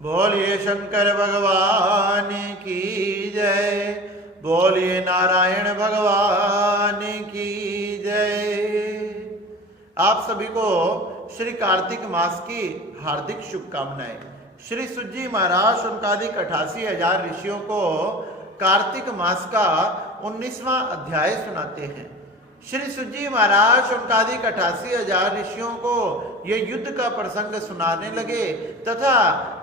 बोलिए शंकर भगवान की जय। बोलिए नारायण भगवान की जय। आप सभी को श्री कार्तिक मास की हार्दिक शुभकामनाएं। श्री सुजी महाराज शौनकादिक 88,000 ऋषियों को कार्तिक मास का 19वां अध्याय सुनाते हैं। श्री सुजी महाराज शौनकादिक 88,000 ऋषियों को ये युद्ध का प्रसंग सुनाने लगे तथा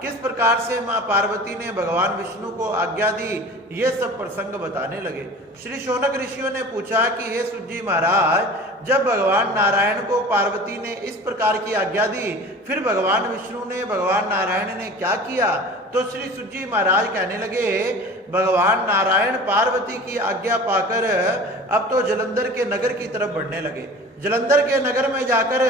किस प्रकार से मां पार्वती ने भगवान विष्णु को आज्ञा दी, ये सब प्रसंग बताने लगे। श्री शौनक ऋषियों ने पूछा कि हे सुजी महाराज, जब भगवान नारायण को पार्वती ने इस प्रकार की आज्ञा दी, फिर भगवान विष्णु ने, भगवान नारायण ने क्या किया? तो श्री सुजी महाराज कहने लगे, भगवान नारायण पार्वती की आज्ञा पाकर अब तो जलंधर के नगर की तरफ बढ़ने लगे। जलंधर के नगर में जाकर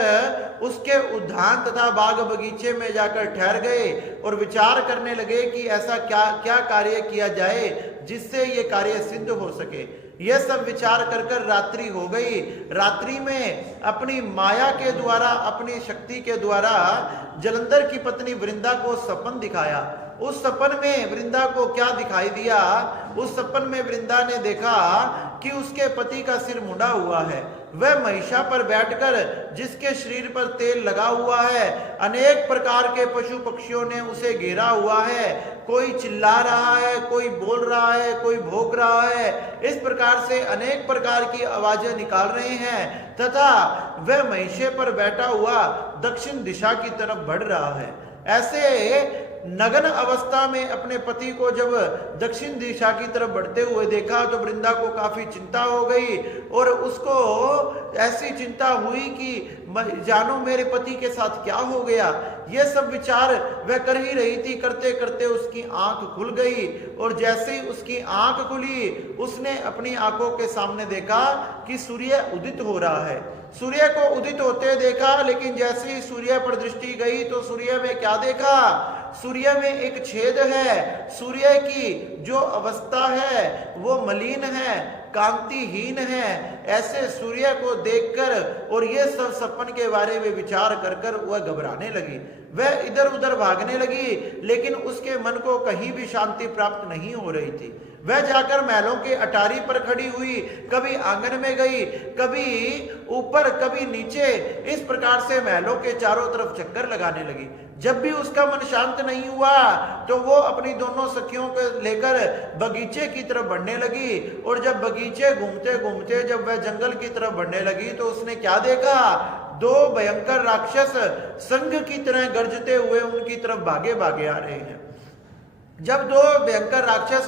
उसके उद्यान तथा बाग बगीचे में जाकर ठहर गए और विचार करने लगे कि ऐसा क्या क्या कार्य किया जाए जिससे ये कार्य सिद्ध हो सके। यह सब विचार कर कर रात्रि हो गई। रात्रि में अपनी माया के द्वारा, अपनी शक्ति के द्वारा जलंधर की पत्नी वृंदा को सपन दिखाया। उस सपन में वृंदा को क्या दिखाई दिया? उस सपन में वृंदा ने देखा कि उसके पति का सिर मुंडा हुआ है। वह महिषा पर बैठकर, जिसके शरीर पर तेल लगा हुआ है, अनेक प्रकार के पशु पक्षियों ने उसे घेरा हुआ है। कोई चिल्ला रहा है, कोई बोल रहा है, कोई भौंक रहा है। इस प्रकार से अनेक प्रकार की आवाजें निकाल रहे हैं तथा वह महिषे पर बैठा हुआ दक्षिण दिशा की तरफ बढ़ रहा है। ऐसे नग्न अवस्था में अपने पति को जब दक्षिण दिशा की तरफ बढ़ते हुए देखा तो वृंदा को काफी चिंता हो गई और उसको ऐसी चिंता हुई कि जानो मेरे पति के साथ क्या हो गया। ये सब विचार वह कर ही रही थी। करते करते उसकी आंख खुल गई और जैसे ही उसकी आंख खुली, उसने अपनी आंखों के सामने देखा कि सूर्य उदित हो रहा है। सूर्य को उदित होते देखा, लेकिन जैसे ही सूर्य पर दृष्टि गई तो सूर्य में क्या देखा? सूर्य में एक छेद है। सूर्य की जो अवस्था है वो मलिन है, कांतिहीन है। ऐसे सूर्य को देखकर और ये सब सपन के बारे में विचार कर कर वह घबराने लगी। वह इधर उधर भागने लगी, लेकिन उसके मन को कहीं भी शांति प्राप्त नहीं हो रही थी। वह जाकर महलों के अटारी पर खड़ी हुई, कभी आंगन में गई, कभी ऊपर, कभी नीचे, इस प्रकार से महलों के चारों तरफ चक्कर लगाने लगी। जब भी उसका मन शांत नहीं हुआ तो वो अपनी दोनों सखियों को लेकर बगीचे की तरफ बढ़ने लगी। और जब बगीचे घूमते घूमते जब वह जंगल की तरफ बढ़ने लगी तो उसने क्या देखा? दो भयंकर राक्षस संघ की तरह गरजते हुए उनकी तरफ भागे भागे आ रहे हैं। जब दो भयंकर राक्षस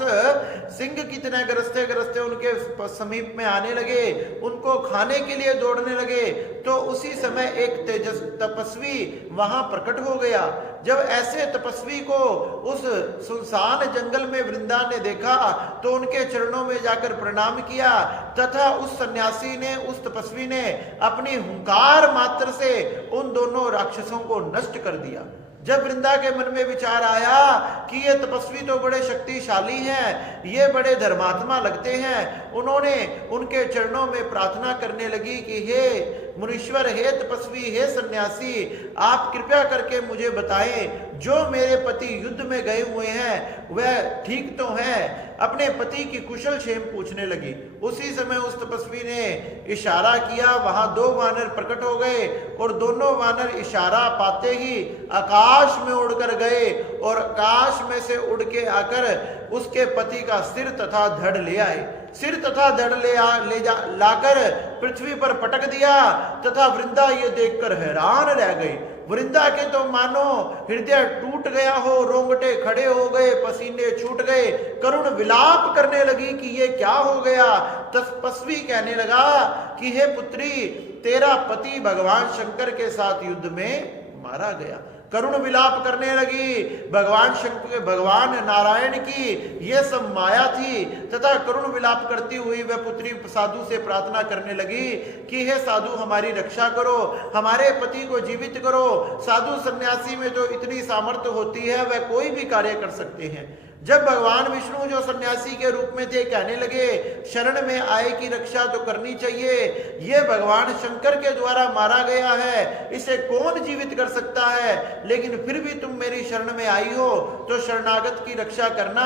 सिंह की तरह गरजते गरजते उनके समीप में आने लगे, उनको खाने के लिए दौड़ने लगे, तो उसी समय एक तेजस तपस्वी वहां प्रकट हो गया। जब ऐसे तपस्वी को उस सुनसान जंगल में वृंदा ने देखा तो उनके चरणों में जाकर प्रणाम किया तथा उस सन्यासी ने, उस तपस्वी ने अपनी हुंकार मात्र से उन दोनों राक्षसों को नष्ट कर दिया। जब वृंदा के मन में विचार आया कि ये तपस्वी तो बड़े शक्तिशाली हैं, ये बड़े धर्मात्मा लगते हैं, उन्होंने उनके चरणों में प्रार्थना करने लगी कि हे मुनीश्वर, हे तपस्वी, हे सन्यासी, आप कृपया करके मुझे बताएं, जो मेरे पति युद्ध में गए हुए हैं वह ठीक तो हैं? अपने पति की कुशल क्षेम पूछने लगी। उसी समय उस तपस्वी ने इशारा किया, वहां दो वानर प्रकट हो गए और दोनों वानर इशारा पाते ही आकाश में उड़कर गए और आकाश में से उड़ के आकर उसके पति का सिर तथा धड़ ले आए। सिर तथा धड़ लाकर पृथ्वी पर पटक दिया तथा वृंदा ये देखकर हैरान रह गई। वृंदा के तो मानो हृदय टूट गया हो, रोंगटे खड़े हो गए, पसीने छूट गए, करुण विलाप करने लगी कि ये क्या हो गया। तपस्वी कहने लगा कि हे पुत्री, तेरा पति भगवान शंकर के साथ युद्ध में मारा गया। करुण विलाप करने लगी। भगवान शंकर, भगवान नारायण की ये सब माया थी तथा करुण विलाप करती हुई वह पुत्री साधु से प्रार्थना करने लगी कि हे साधु, हमारी रक्षा करो, हमारे पति को जीवित करो। साधु सन्यासी में तो इतनी सामर्थ्य होती है, वह कोई भी कार्य कर सकते हैं। जब भगवान विष्णु जो सन्यासी के रूप में थे कहने लगे शरण में आए की रक्षा तो करनी चाहिए, ये भगवान शंकर के द्वारा मारा गया है, इसे कौन जीवित कर सकता है, लेकिन फिर भी तुम मेरी शरण में आई हो तो शरणागत की रक्षा करना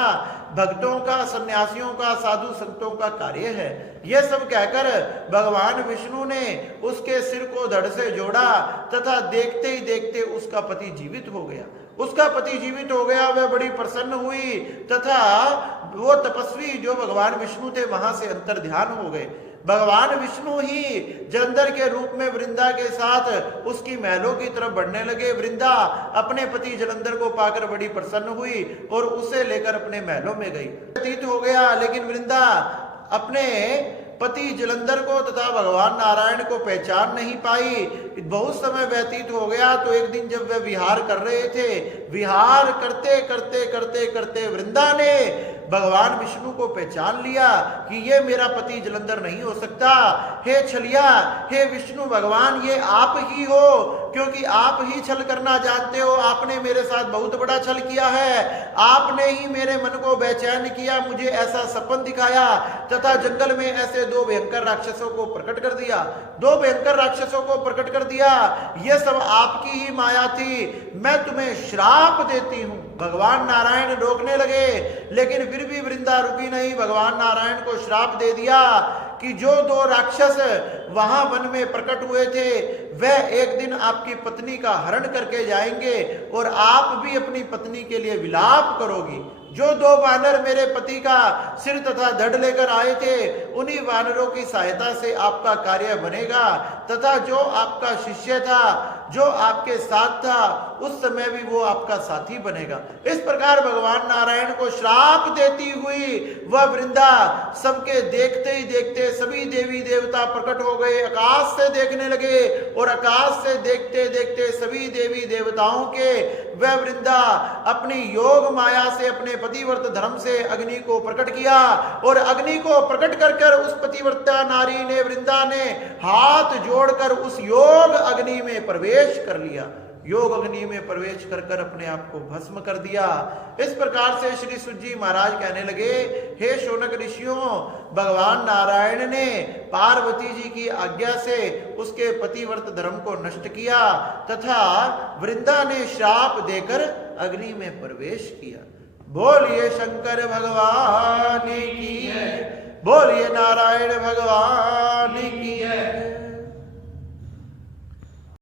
भक्तों का, सन्यासियों का, साधु संतों का कार्य है। यह सब कहकर भगवान विष्णु ने उसके सिर को धड़ से जोड़ा तथा देखते ही देखते उसका पति जीवित हो गया। उसका पति जीवित हो गया, वह बड़ी प्रसन्न हुई तथा वो तपस्वी जो भगवान विष्णु थे वहां से अंतर ध्यान हो गए। भगवान विष्णु ही जलंधर के रूप में वृंदा के साथ उसकी महलों की तरफ बढ़ने लगे। वृंदा अपने पति जलंधर को पाकर बड़ी प्रसन्न हुई और उसे लेकर अपने महलों में गई। व्यतीत हो गया, लेकिन वृंदा अपने पति जलंधर को तथा भगवान नारायण को पहचान नहीं पाई। बहुत समय व्यतीत हो गया तो एक दिन जब वे विहार कर रहे थे, विहार करते करते करते करते वृंदा ने भगवान विष्णु को पहचान लिया कि ये मेरा पति जलंधर नहीं हो सकता। हे छलिया, हे विष्णु भगवान, ये आप ही हो, क्योंकि आप ही छल करना जानते हो। आपने मेरे साथ बहुत बड़ा छल किया है, आपने ही मेरे मन को बेचैन किया, मुझे ऐसा सपन दिखाया तथा जंगल में ऐसे दो भयंकर राक्षसों को प्रकट कर दिया, दो भयंकर राक्षसों को प्रकट कर दिया। ये सब आपकी ही माया थी, मैं तुम्हें श्राप देती हूं। भगवान नारायण रोकने लगे, लेकिन फिर भी वृंदा रुकी नहीं। भगवान नारायण को श्राप दे दिया कि जो दो राक्षस वहां वन में प्रकट हुए थे वह एक दिन आपकी पत्नी का हरण करके जाएंगे और आप भी अपनी पत्नी के लिए विलाप करोगी। जो दो वानर मेरे पति का सिर तथा धड़ लेकर आए थे, उन्हीं वानरों की सहायता से आपका कार्य बनेगा तथा जो आपका शिष्य था, जो आपके साथ था, उस समय भी वो आपका साथी बनेगा। इस प्रकार भगवान नारायण को श्राप देती हुई वह वृंदा सबके देखते ही देखते सभी देवी देवता प्रकट हो गए, आकाश से देखने लगे और आकाश से देखते देखते सभी देवी देवताओं के वह वृंदा अपनी योग माया से अपने पतिव्रत धर्म से अग्नि को प्रकट किया और अग्नि को प्रकट कर कर उस पतिव्रता नारी ने, वृंदा ने हाथ जोड़कर उस योग अग्नि में प्रवेश कर लिया। योग अग्नि में प्रवेश कर कर अपने आप को भस्म कर दिया। इस प्रकार से श्री सुत जी महाराज कहने लगे, हे शौनक ऋषियों, भगवान नारायण ने पार्वती जी की आज्ञा से उसके पतिव्रत धर्म को नष्ट किया तथा वृंदा ने श्राप देकर अग्नि में प्रवेश किया। बोलिए शंकर भगवान की, बोलिए नारायण भगवान की।